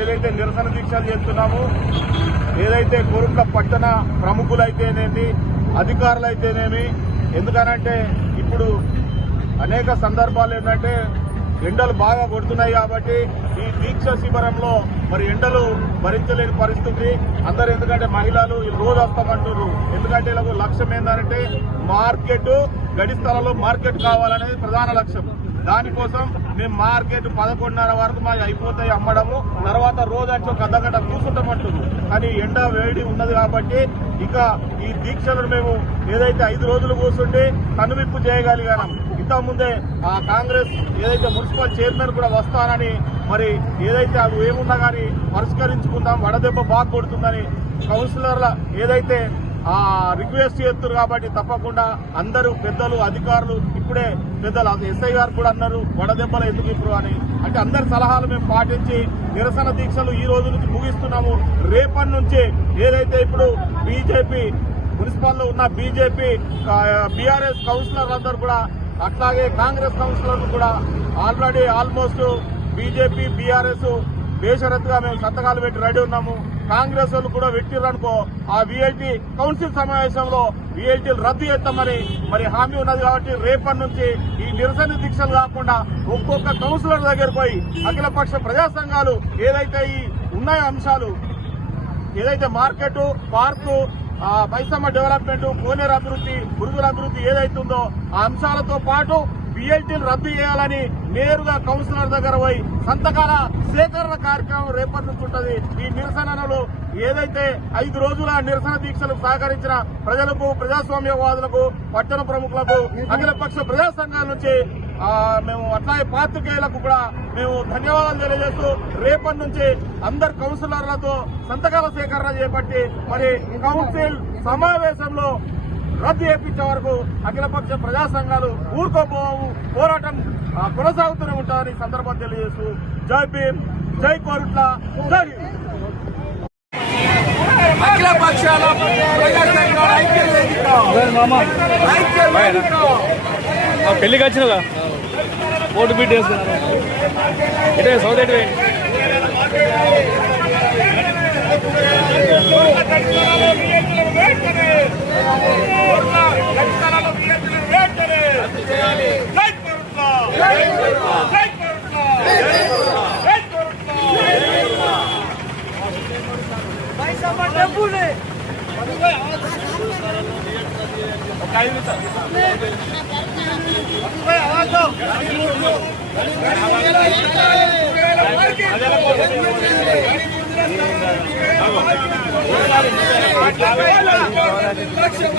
ఏదైతే నిరసన దీక్షలు చేస్తున్నామో, ఏదైతే కోరుట్ల పట్టణ ప్రముఖులైతేనేమి, అధికారులైతేనేమి, ఎందుకనంటే ఇప్పుడు అనేక సందర్భాలు ఏంటంటే ఎండలు బాగా కొడుతున్నాయి కాబట్టి ఈ దీక్ష శిబిరంలో మరి ఎండలు భరించలేని పరిస్థితి అందరూ. ఎందుకంటే మహిళలు రోజు వస్తామంటున్నారు. ఎందుకంటే వీళ్ళకు లక్ష్యం ఏంటంటే మార్కెట్, గడి స్థలంలో మార్కెట్ కావాలనేది ప్రధాన లక్ష్యం. దానికోసం మేము మార్కెట్ 11:30 వరకు మాకు అయిపోతాయి అమ్మడము, తర్వాత రోజు వచ్చి ఒక అర్ధగంట కూర్చుంటామంటున్నారు. కానీ ఎండ వేడి ఉన్నది కాబట్టి ఇక ఈ దీక్షలను మేము ఏదైతే 5 రోజులు కూర్చుంటే కనువిప్పు చేయగలిగాం. ఇంతకుముందే ఆ కాంగ్రెస్ ఏదైతే మున్సిపల్ చైర్మన్ కూడా వస్తానని మరి ఏదైతే అవి ఏమున్నా కానీ పరిష్కరించుకుందాం, వడదెబ్బ బాగా కొడుతుందని కౌన్సిలర్ల ఏదైతే రిక్వెస్ట్ చేస్తున్నారు. కాబట్టి తప్పకుండా అందరూ పెద్దలు, అధికారులు, ఇప్పుడే పెద్దలు ఎస్ఐ గారు కూడా అన్నారు వడదెబ్బలు ఎందుకు ఇప్పుడు అని. అంటే అందరి సలహాలు మేము పాటించి నిరసన దీక్షలు ఈ రోజు నుంచి ముగిస్తున్నాము. రేపటి నుంచి ఏదైతే ఇప్పుడు బీజేపీ మున్సిపల్లో ఉన్న బీజేపీ బీఆర్ఎస్ కౌన్సిలర్లు అందరూ కూడా, అట్లాగే కాంగ్రెస్ కౌన్సిలర్లు కూడా ఆల్రెడీ ఆల్మోస్ట్ బీజేపీ బీఆర్ఎస్ బేషరత్తుగా మేము సంతకాలు పెట్టి రెడీ ఉన్నాము. కాంగ్రెస్ వాళ్ళు కూడా పెట్టిరనుకో ఆ వీఐటీ కౌన్సిల్ సమావేశంలో వీఐటీలు రద్దు చేస్తామని మరి హామీ ఉన్నది. కాబట్టి రేపటి నుంచి ఈ నిరసన దీక్షలు కాకుండా ఒక్కొక్క కౌన్సిలర్ దగ్గరకు పోయి అఖిలపక్ష ప్రజా సంఘాలు ఏదైతే ఈ ఉన్నాయో అంశాలు, ఏదైతే మార్కెట్, పార్కు, మైసమ్మ డెవలప్మెంట్, కోనేరు అభివృద్ధి, పురుగుల అభివృద్ధి ఏదైతుందో ఆ అంశాలతో పాటు వీఐటీలు రద్దు చేయాలని నేరుగా కౌన్సిలర్ దగ్గర పోయి సంతకాల సేకరణ కార్యక్రమం రేపటి నుంచి ఉంటుంది. ఈ నిరసనలు ఏదైతే 5 రోజుల నిరసన దీక్షలకు సహకరించిన ప్రజలకు, ప్రజాస్వామ్యవాదులకు, పట్టణ ప్రముఖులకు, అఖిలపక్ష ప్రజా సంఘాల నుంచి మేము అట్లాగే పాత్రికేయులకు కూడా మేము ధన్యవాదాలు తెలియజేస్తూ రేపటి నుంచి అందరు కౌన్సిలర్లతో సంతకాల సేకరణ చేపట్టి మరి కౌన్సిల్ సమావేశంలో రద్దు చేయించే వరకు అఖిలపక్ష ప్రజా సంఘాలు ఊరుకోపోవు, పోరాటం కొనసాగుతూనే ఉంటారని సందర్భం తెలియజేస్తూ జై భీమ్, జై కోరుట్ల, జై అఖిల పక్షాల ప్రజా సంఘాల ఐక్య వేదిక పెళ్లికి వచ్చినగా ఓటు బిడ్ వేసుకున్నారు ఇటే సౌదటి నిర్లక్ష్యం